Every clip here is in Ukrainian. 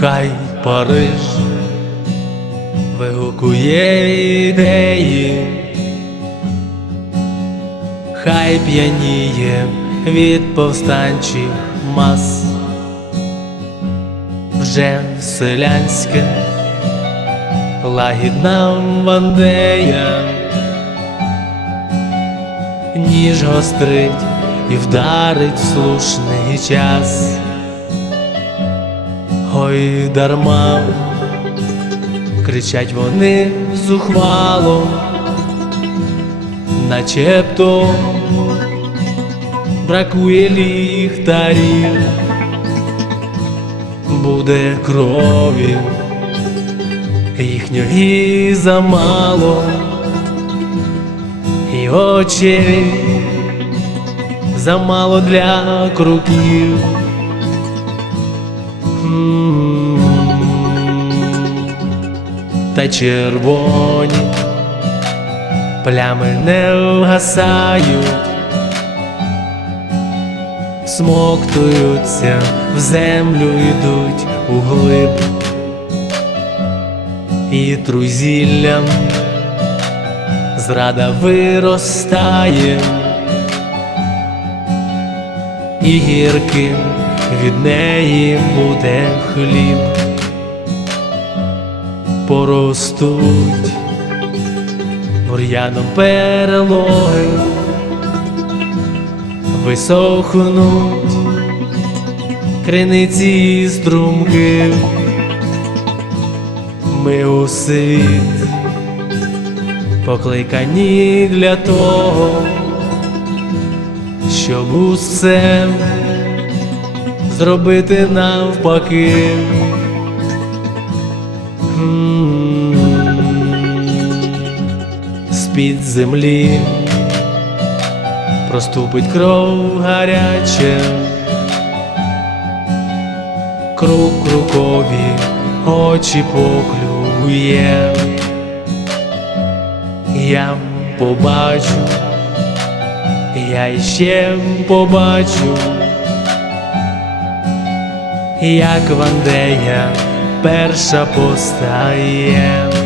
хай Париж вигукує ідеї, хай п'яніє від повстанчих мас, вже селянське, лагідна вандея, ніж гострить і вдарить в слушний час. Ой, дарма кричать вони зухвало, начебто бракує ліхтарів, буде крові, їхньої замало, і очей замало для кроків. Та червоні плями не вгасають, смоктуються, в землю йдуть углиб і трузіллям зрада виростає, і гірким від неї буде хліб. Поростуть бур'яном перелоги, висохнуть криниці струмки, ми у світ покликані для того, щоб усе зробити навпаки. З-під землі проступить кров гаряче, круг крукові очі поклює, я побачу, я іще побачу, як Вандея перша постає.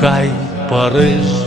Хай Париж